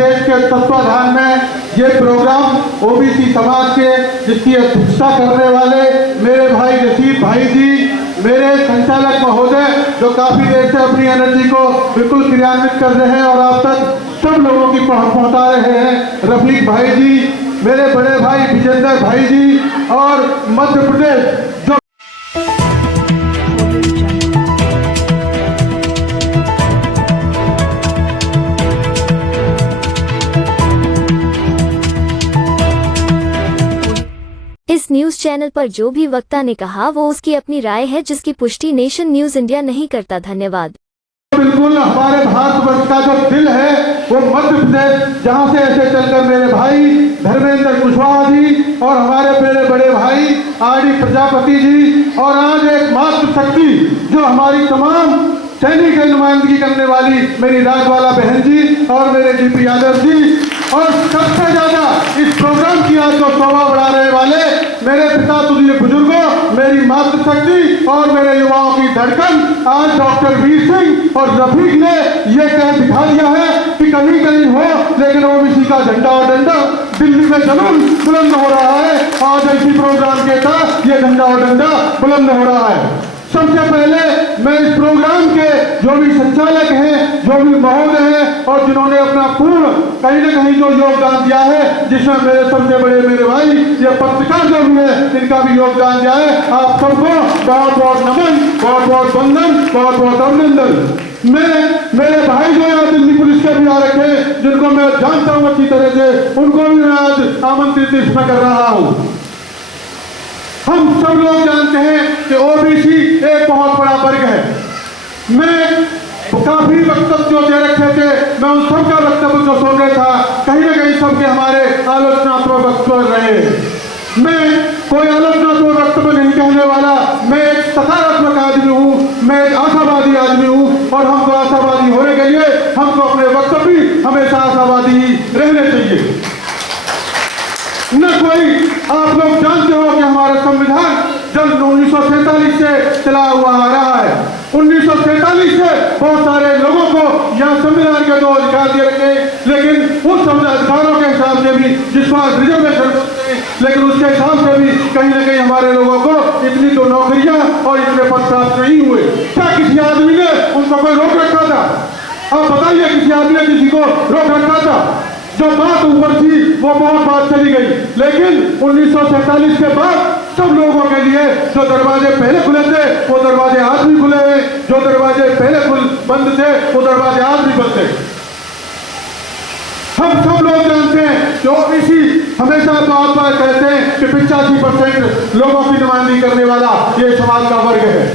प्रदेश के तत्वाधान में ये प्रोग्राम ओबीसी समाज के जिसकी अध्यक्षता करने वाले मेरे भाई रशीद भाई जी, मेरे संचालक महोदय जो काफी देर से अपनी एनर्जी को बिल्कुल क्रियान्वित कर रहे हैं और आप तक सब लोगों की पहुंचा रहे हैं, रफीक भाई जी, मेरे बड़े भाई विजेंद्र भाई जी, और मध्य प्रदेश जो इस न्यूज चैनल पर जो भी वक्ता ने कहा वो उसकी अपनी राय है जिसकी पुष्टि नेशन न्यूज इंडिया नहीं करता। धन्यवाद। बिल्कुल हमारे भारतवर्ष का जो दिल है वो मध्य प्रदेश, जहाँ से ऐसे चलकर मेरे भाई धर्मेंद्र कुशवाहा जी और हमारे मेरे बड़े भाई आर.डी. प्रजापति जी और आज एक मातृशक्ति जो हमारी तमाम सैनिक की नुमाइंदगी करने वाली मेरी राजवाला बहन जी और मेरे डीपी यादव जी, और सबसे ज्यादा इस प्रोग्राम की आज जो शोभा बढ़ा रहे वाले मेरे पिता तुझे बुजुर्गों, मेरी मातृशक्ति और मेरे युवाओं की धड़कन, आज डॉक्टर वीर सिंह और रफीक ने ये कह दिखा दिया है कि कहीं कहीं हो लेकिन ओबीसी का झंडा और डंडा दिल्ली में जरूर बुलंद हो रहा है। आज ऐसी प्रोग्राम के तहत ये झंडा और डंडा बुलंद हो रहा है। सबसे पहले मैं इस प्रोग्राम के जो भी संचालक हैं, जो भी महोदय हैं और जिन्होंने अपना पूर्ण कहीं न कहीं जो योगदान दिया है, जिसमें मेरे सबसे बड़े मेरे भाई ये पत्रकार जो भी है इनका भी योगदान दिया है, आप सबको बहुत बहुत नमन, बहुत बहुत वंदन, बहुत बहुत अभिनंदन। मैं मेरे भाई जो यहाँ दिल्ली पुलिस के भी आ रखे हैं, जिनको मैं जानता हूँ अच्छी तरह से, उनको भी मैं आज आमंत्रित इसमें कर रहा हूँ। हम सब लोग जानते हैं कि ओबीसी एक बहुत बड़ा वर्ग है। मैं काफी वक्तव्य जो दे रखे थे, मैं उन सबका वक्तव्य जो सुन रहा था, कहीं ना कहीं सबके हमारे आलोचनात्मक वक्तव्य रहे। मैं कोई आलोचनात्मक वक्तव्य नहीं कहने वाला, मैं एक सकारात्मक आदमी हूँ, मैं एक आशावादी आदमी हूँ और हमको आशावादी होने के लिए हमको अपने वक्तव्य हमेशा आशावादी ही रहने चाहिए। न कोई आप लोग जानते हो कि हमारा संविधान जब 1947 से चला हुआ आ रहा है, 1947 से बहुत सारे लोगों को यहाँ संविधान के 2 अधिकार दिए रखे, लेकिन उस अधिकारों के हिसाब से भी जिस बार रिजर्वेशन, लेकिन उसके हिसाब से भी कहीं ना कहीं हमारे लोगों को इतनी तो नौकरियां और इतने पद प्राप्त नहीं हुए। क्या किसी आदमी ने उनको कोई रोक रखा था? आप बताइए, किसी आदमी ने किसी को रोक रखा था? जो बात ऊपर थी वो बहुत बात चली गई, लेकिन 1947 के बाद सब लोगों के लिए जो दरवाजे पहले खुले थे वो दरवाजे आज भी खुले हैं, जो दरवाजे पहले बंद थे वो दरवाजे आज भी बंद थे। हम सब लोग जानते हैं कि ओबीसी हमेशा तो आप कहते हैं कि 85% लोगों की नुमाइंदगी करने वाला ये समाज का वर्ग है।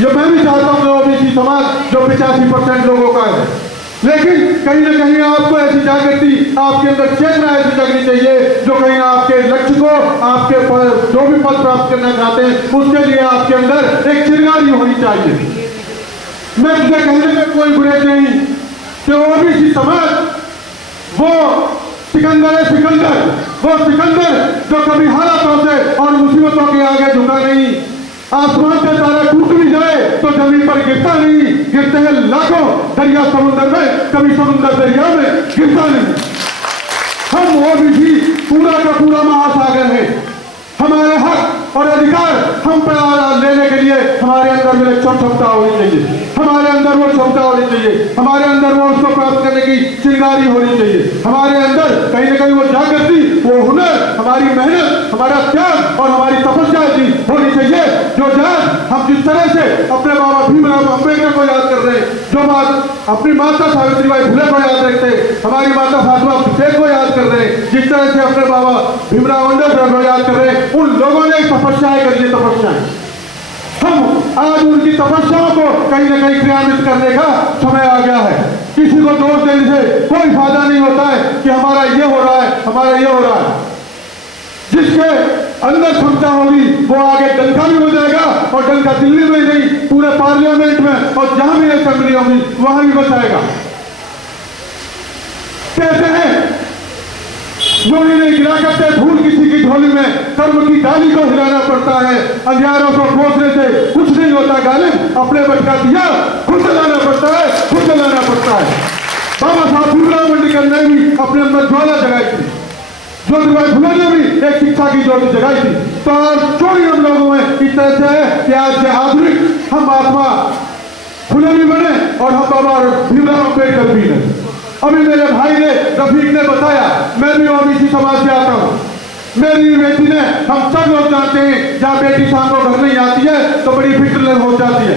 ये मैं भी चाहता हूँ ओबीसी समाज जो 85% लोगों का है, लेकिन कहीं ना कहीं आपको ऐसी जागृति, आपके अंदर चेतना ऐसी जगनी चाहिए जो कहीं आपके लक्ष्य को, आपके जो भी पद प्राप्त करना चाहते हैं उसके लिए आपके अंदर एक चिंगारी होनी चाहिए। मैं तुझे कहने में कोई गुरेज नहीं कि ओबीसी समाज वो सिकंदर है, वो सिकंदर जो कभी हालातों से और मुसीबतों के आगे झुका नहीं। आसमान से तारा टूट भी जाए तो जमीन पर गिरता नहीं, गिरते हैं लाखों दरिया समुद्र में, कभी समुद्र दरिया में गिरता नहीं। हम ओबीसी पूरा का पूरा महासागर है। हमारे हक और अधिकार हम पर लेने के लिए हमारे अंदर विलक्षण क्षमता होनी चाहिए, हमारे अंदर वो क्षमता होनी चाहिए, हमारे अंदर वो उसको प्राप्त करने की चिंगारी होनी चाहिए, हमारे अंदर कहीं ना कहीं वो जागृति, वो हुनर, हमारी मेहनत, हमारा त्याग और हमारी तपस्या की होनी चाहिए। जो याद हम जिस तरह से अपने बाबा भीमराव अम्बेडकर को याद कर रहे हैं, जो बात अपनी माता सावित्रीबाई फुले को याद रखते हैं, हमारी माता फातिमा शेख को याद कर रहे हैं, जिस तरह से अपने बाबा भीमराव अम्बेडकर को याद कर रहे हैं, उन लोगों ने तपस्याएं करी, तपस्याएं। हम आज उनकी तपस्याओं को कहीं ना कहीं क्रियान्वित करने का समय आ गया है। किसी को दोष देने से कोई फायदा नहीं होता है कि हमारा ये हो रहा है, हमारा ये हो रहा है। जिसके अंदर क्षमता होगी वो आगे डंका भी हो जाएगा, और डंका दिल्ली में नहीं पूरे पार्लियामेंट में और जहां भी असेंबली होगी वहां भी बचाएगा। कहते हैं जोड़ी नहीं गिरा करते धूल किसी की झोली में, कर्म की डाली को हिलाना पड़ता है, अंधियारों को खोजने से कुछ नहीं होता गालिब, अपने बटका दिया खुद जलाना पड़ता है, खुद जलाना पड़ता है। बाबा साहब भीमराव अम्बेडकर ने भी अपने अंदर ज्वाला जगाई थी, ज्योतिबा फुले ने भी एक शिक्षा की ज्योति जगाई थी। तो चोरी हम लोगों में इस तरह से है कि आज के आधुनिक हम महात्मा फुले भी बने और हम बाबा भीमराव अम्बेडकर भी बने। अभी मेरे भाई ने रफीक ने बताया, मैं भी ओबीसी समाज से आता हूँ। मेरी बेटी ने, हम सब लोग जानते हैं, जहाँ बेटी शाम को घर नहीं आती है तो बड़ी फिक्र हो जाती है।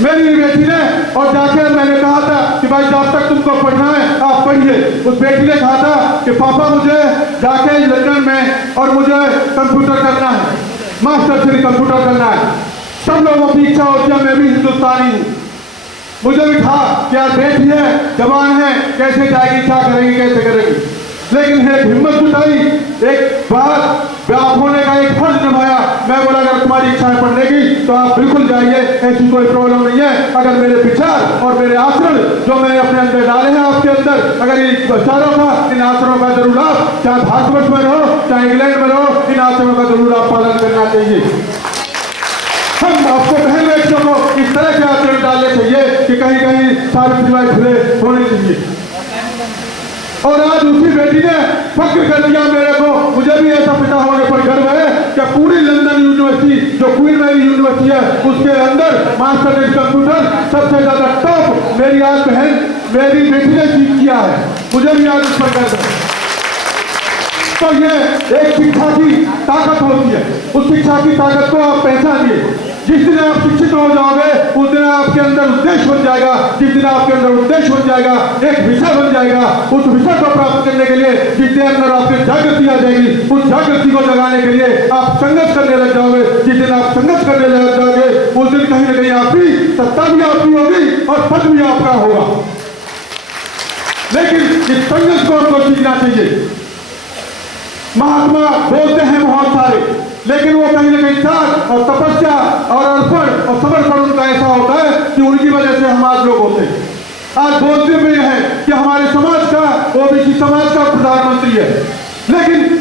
मेरी बेटी ने, और जाके मैंने कहा था कि भाई जब तक तुमको पढ़ना है आप पढ़िए। उस बेटी ने कहा था कि पापा मुझे जाके लंदन में और मुझे कंप्यूटर करना है, मास्टर कंप्यूटर करना है। सब लोगों की इच्छा होती है, मैं भी हिंदुस्तानी हूँ। मुझे भी था कि यार बेटी है, जवान है, कैसे जाएगी, क्या करेगी, कैसे करेगी। लेकिन एक हिम्मत जुटाई, एक बात आप होने का एक फर्ज निभाया। मैं बोला अगर तुम्हारी इच्छा है पढ़ने की तो आप बिल्कुल जाइए, ऐसी कोई प्रॉब्लम नहीं है। अगर मेरे विचार और मेरे आचरण जो मैंने अपने अंदर डाले हैं आपके अंदर, अगर इन विचारों का, इन आचरणों का जरूर आप, चाहे भारतवर्ष में रहो चाहे इंग्लैंड में रहो, इन आचरणों का जरूर आप पालन करना चाहिए। हम आपको बहन बेटियों को इस तरह के आचरण डालने चाहिए कि कहीं कहीं सावित्रीबाई फुले होने चाहिए। और आज उसी बेटी ने फक्र कर दिया मेरे को, मुझे भी ऐसा पिता होने पर गर्व है कि पूरी लंदन यूनिवर्सिटी जो क्वीन मैरी यूनिवर्सिटी है उसके अंदर मास्टर इन कंप्यूटर सबसे ज्यादा टॉप मेरी आज बहन, मेरी बेटी ने सीख किया है। मुझे भी आज उस पर गर्व है। तो ये एक शिक्षा की ताकत होती है, उस शिक्षा की ताकत को आप पहचानिए। जिस दिन आप शिक्षित हो जाओगे उस दिन आपके अंदर उद्देश्य बन जाएगा। जिस दिन आपके अंदर उद्देश्य बन जाएगा, एक विषय बन जाएगा, उस विषय को प्राप्त करने के लिए जिस दिन अंदर आपकी जागृति आ जाएगी, उस जागृति को जगाने के लिए आप संघर्ष करने लग जाओगे। जिस दिन आप संघर्ष करने लग जाओगे उस दिन कहीं ना कहीं आपकी सत्ता भी आपकी होगी और पद भी आपका होगा। लेकिन इस संघर्ष को हमको सीखना चाहिए। महात्मा बोलते हैं बहुत सारे, लेकिन वो कहीं ना कहीं त्याग और तपस्या और अर्पण और समर्पण उनका ऐसा होता है कि उनकी वजह से हम आज लोग होते हैं। आज बोलते भी हैं कि हमारे समाज का, ओबीसी समाज का प्रधानमंत्री है, लेकिन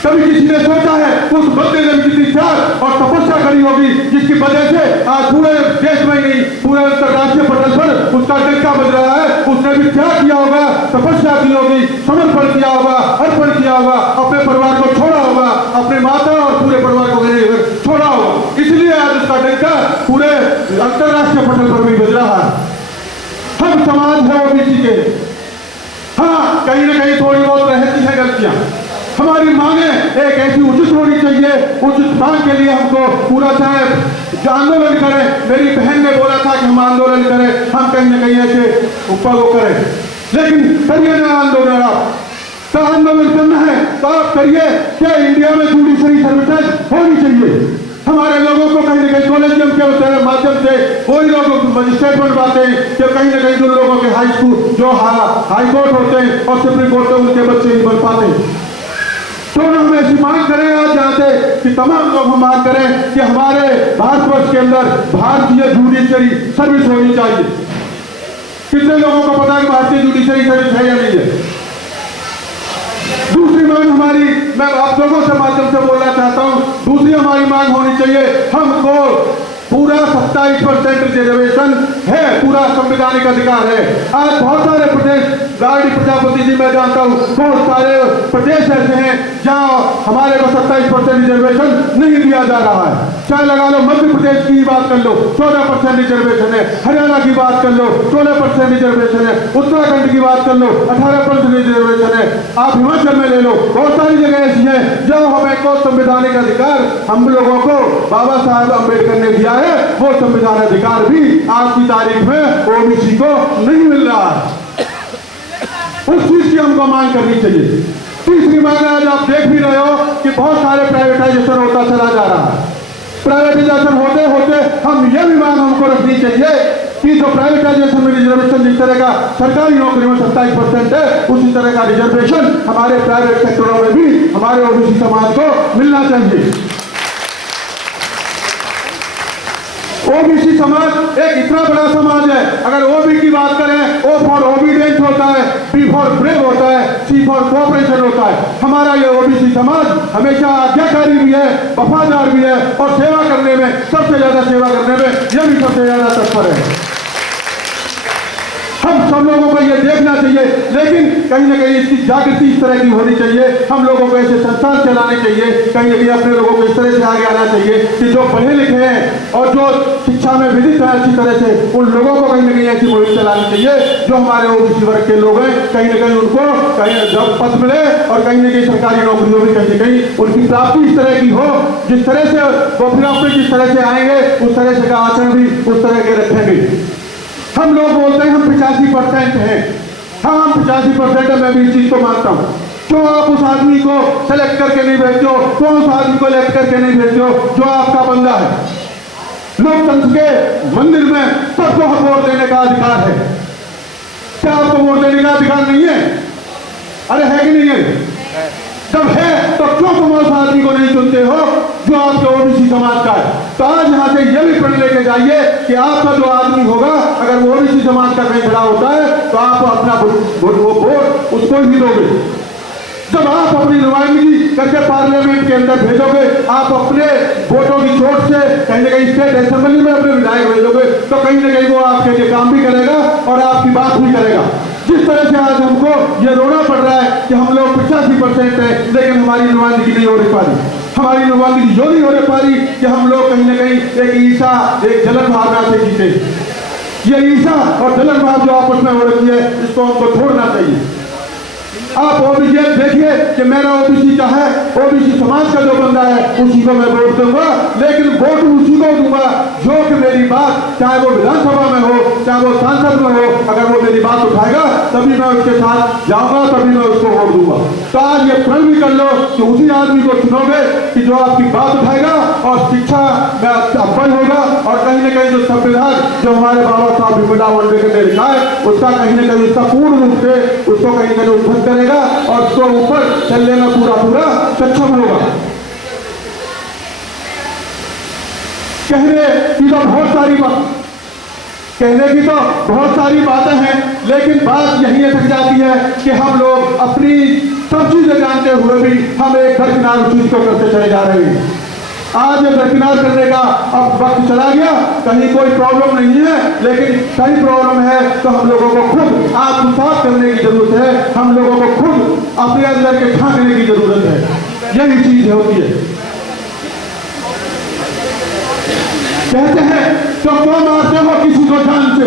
कभी किसी ने सोचा है उस बंदे ने कितनी त्याग और तपस्या करी होगी जिसकी वजह से आज पूरे देश में नहीं, पूरे अंतर्राष्ट्रीय पटल पर उसका डंका बज रहा है। उसने भी त्याग किया होगा, तपस्या की होगी, समर्पण किया होगा, अर्पण किया होगा, अपने परिवार को छोड़ा होगा, अपने माता और पूरे परिवार को छोड़ा होगा। इसलिए आज उसका डंका पूरे अंतर्राष्ट्रीय पटल पर भी बज रहा है। हम समाज है ओबीसी के, हाँ कहीं ना कहीं थोड़ी बहुत रहती है गलतियां। हमारी मांगे एक ऐसी उचित होनी चाहिए, उचित मांग के लिए हमको पूरा चाहे आंदोलन करें। मेरी बहन ने बोला था कि हम आंदोलन करें, हम कहीं ना कहीं ऐसे ऊपर वो करें, लेकिन करिए ना आंदोलन। आप तो आंदोलन करना है तो आप करिए। क्या इंडिया में जुडिशरी सर्विसेज होनी चाहिए? हमारे लोगों को कहीं ना कहीं कॉलेजियम के माध्यम से वही लोग मजिस्ट्रेट बन पाते हैं कि कहीं ना कहीं जो लोगों के हाई स्कूल जो हाई कोर्ट होते हैं और सुप्रीम कोर्ट में उनके बच्चे नहीं बन पाते। तो हम ऐसी मांग करें आज यहाँ से कि तमाम लोग हम मांग करें कि हमारे भारतवर्ष के अंदर भारतीय जुडिशरी सर्विस होनी चाहिए। कितने लोगों को पता है कि भारतीय जुडिशरी सर्विस है या नहीं है? दूसरी मांग हमारी, मैं आप लोगों से माध्यम से बोलना चाहता हूं, दूसरी हमारी मांग होनी चाहिए, हमको पूरा 27% रिजर्वेशन है, पूरा संवैधानिक अधिकार है। आज बहुत सारे प्रदेश, गाड़ी प्रजापति जी मैं जानता हूँ, बहुत सारे प्रदेश ऐसे हैं जहाँ हमारे को 27% रिजर्वेशन नहीं दिया जा रहा है। चाहे लगा लो मध्य प्रदेश की बात कर लो 14% रिजर्वेशन है, हरियाणा की बात कर लो 16% रिजर्वेशन है, उत्तराखंड की बात कर लो 18% रिजर्वेशन है, आप हिमाचल में ले लो, बहुत सारी जगह ऐसी है जो हमें को संवैधानिक अधिकार हम लोगों को बाबा साहब अम्बेडकर ने दिया है, वो संविधान अधिकार भी आज की तारीख में ओबीसी को नहीं मिल रहा है। उस चीज की हमको मांग करनी चाहिए। तीसरी मांग आज आप देख भी रहे हो कि बहुत सारे प्राइवेटाइजेशन होता चला जा रहा है। प्राइवेटाइजेशन होते होते हम ये भी मांग हमको रखनी चाहिए कि जो प्राइवेटाइजेशन में रिजर्वेशन जिस तरह का सरकारी नौकरी में 27% है, उसी तरह का रिजर्वेशन हमारे प्राइवेट सेक्टरों में भी हमारे ओबीसी समाज को मिलना चाहिए। ओबीसी समाज एक इतना बड़ा समाज है, अगर ओबी की बात करें, ओ फॉर ओबीडियंट होता है, बी फॉर ब्रेव होता है, सी फॉर कोऑपरेशन होता है। हमारा ये ओबीसी समाज हमेशा आज्ञाकारी भी है, वफादार भी है और सेवा करने में, सबसे ज्यादा सेवा करने में यह भी सबसे ज्यादा तत्पर है। हम सब लोगों को ये देखना चाहिए, लेकिन कहीं ना कहीं इसकी जागृति इस तरह की होनी चाहिए। हम लोगों को ऐसे संस्थान चलाने चाहिए, कहीं ना कहीं अपने लोगों को इस तरह से आगे आना चाहिए कि जो पढ़े लिखे हैं और जो शिक्षा में विदित है अच्छी तरह से, उन लोगों को कहीं ना कहीं ऐसी मुहिम चलानी चाहिए। जो हमारे ओबीसी वर्ग के लोग हैं, कहीं ना कहीं उनको कहीं जब पद मिले और कहीं ना कहीं सरकारी नौकरियों में कहीं ना कहीं उनकी प्राप्ति इस तरह की हो, जिस तरह से वो फिर जिस तरह से आएंगे उस तरह से का आचरण भी उस तरह के रखेंगे। हम लोग बोलते हैं हम 85% हैं, हाँ हम 85% है, मैं भी इस चीज को मानता हूँ। क्यों आप उस आदमी को सेलेक्ट करके नहीं भेजते हो, क्यों उस आदमी को इलेक्ट करके नहीं भेजते हो जो आपका बंदा है? लोकतंत्र के मंदिर में सबको वोट देने का अधिकार है, क्या आपको वोट देने का अधिकार नहीं है? अरे है कि नहीं है? जब है तो क्यों तुम उस आदमी को नहीं चुनते हो जो आपके ओबीसी समाज का है? तो आज यहाँ से यह भी प्रण लेके जाइए कि आपका जो आदमी होगा, अगर वो ओबीसी समाज का कहीं खड़ा होता है तो आप अपना वोट उसको ही दोगे। जब आप अपनी नुमाइंदगी करके पार्लियामेंट के अंदर भेजोगे, आप अपने वोटों की चोट से कहीं ना कहीं स्टेट असेंबली में अपने विधायक भेजोगे, तो कहीं ना कहीं वो आपके लिए काम भी करेगा और आपकी बात भी करेगा। जिस तरह से आज हमको ये रोना पड़ रहा है कि हम लोग 85% है, लेकिन हमारी नुमाइंदगी नहीं हो पा रही। हमारी नुमाइंदगी जो नहीं हो पा रही कि हम लोग कहीं ना कहीं एक ईर्षा, एक जलन भावना से जीते। ये ईर्षा और जलन भाव जो आपस में हो रही है, इसको हमको छोड़ना चाहिए। आप ओबीसी देखिए कि मेरा ओबीसी का है, ओबीसी समाज का जो बंदा है उसी को मैं वोट दूंगा, लेकिन वोट उसी को दूंगा जो कि मेरी बात, चाहे वो विधानसभा में हो चाहे वो सांसद में हो, अगर वो मेरी बात उठाएगा तभी मैं उसके साथ जाऊंगा, तभी मैं उसको वोट दूंगा। तो आज ये प्रण भी कर लो कि उसी आदमी को चुनोगे कि जो आपकी बात उठाएगा और शिक्षा में अव्वल होगा, और कहीं ना कहीं जो संविधान जो हमारे बाबा साहब भीमराव अम्बेडकर ने लिखा है उसका कहीं ना कहीं उसका पूर्ण रूप से उसको कहीं ना कहीं उद्धत करेगा और उसको ऊपर चलने में पूरा सक्षम होगा। कहने की तो बहुत सारी बातें हैं, लेकिन बात यही अटक जाती है कि हम लोग अपनी सब चीजें जानते हुए भी हम एक दरकिनार चीज को करते चले जा रहे हैं। आज ये दरकिनार करने का अब वक्त चला गया, कहीं कोई प्रॉब्लम नहीं है, लेकिन कहीं प्रॉब्लम है तो हम लोगों को खुद आत्मसात करने की जरूरत है, हम लोगों को खुद अपने अंदर के झांकने की जरूरत है। यही चीज होती है। कहते हैं तो क्यों मारते हो किसी को जान से?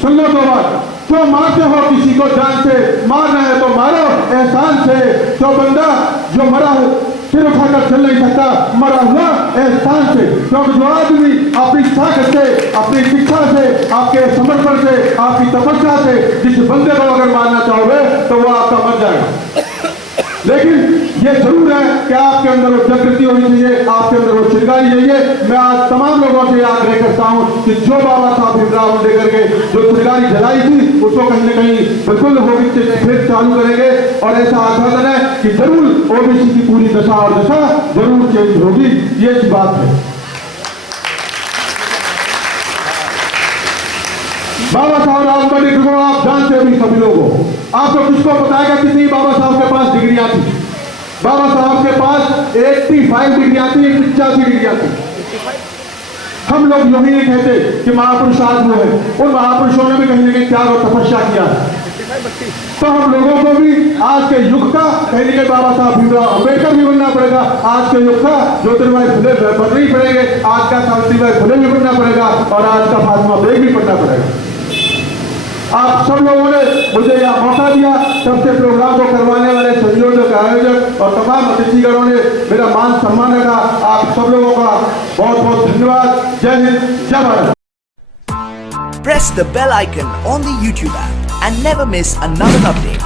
सुन लो तो बात, क्यों मारते हो किसी को जान से? मारना है तो मारो एहसान से। जो बंदा जो मरा सिर उठाकर चल नहीं सकता, मरा हुआ एहसान से। क्योंकि जो आदमी अपनी ताकत से, अपनी शिक्षा से, आपके समर्पण से, आपकी तपस्या से जिस बंदे को अगर मारना चाहोगे तो वो आपका मर जाएगा। लेकिन ये जरूर है कि आपके अंदर वो जागृति होनी चाहिए, आपके अंदर वो चिंगारी चाहिए। मैं आज तमाम लोगों से आग्रह करता हूं कि जो बाबा साहब भीमराव अम्बेडकर के जो चिंगारी जलाई थी उसको कहीं ना कहीं बिल्कुल होगी फिर चालू करेंगे, और ऐसा आश्वासन है कि जरूर ओबीसी की पूरी दशा और दशा जरूर चेंज होगी। ये बात है। बाबा साहब अम्बेडकर को आप जानते भी सभी लोगों, आपको किसको बताएगा कितनी बाबा साहब के पास डिग्रियां थी? बाबा साहब के पास 85 डिग्रियां थी, 85 डिग्रियां थी। हम लोग यूं ही नहीं कहते कि महापुरुष आज वो है, उन महापुरुषों ने भी कहीं ना कहीं त्याग और तपस्या किया है। तो हम लोगों को भी आज के युग का कहीं ना कहीं बाबा साहब भीमराव अम्बेडकर भी बनना पड़ेगा, आज के युग का ज्योतिर्मय फुले बनने ही पड़ेंगे, आज का सावित्रीबाई फुले भी बनना पड़ेगा, और आज का फातिमा बेग भी पढ़ना पड़ेगा। आप सब लोगों ने मुझे यह मौका दिया, सबसे प्रोग्राम को करवाने वाले संयोजक, आयोजक और तमाम अतिथिगणों ने मेरा मान सम्मान रखा। आप सब लोगों का बहुत बहुत धन्यवाद। जय हिंद, जय Bharat. Press the bell icon on the YouTube app and never miss another update.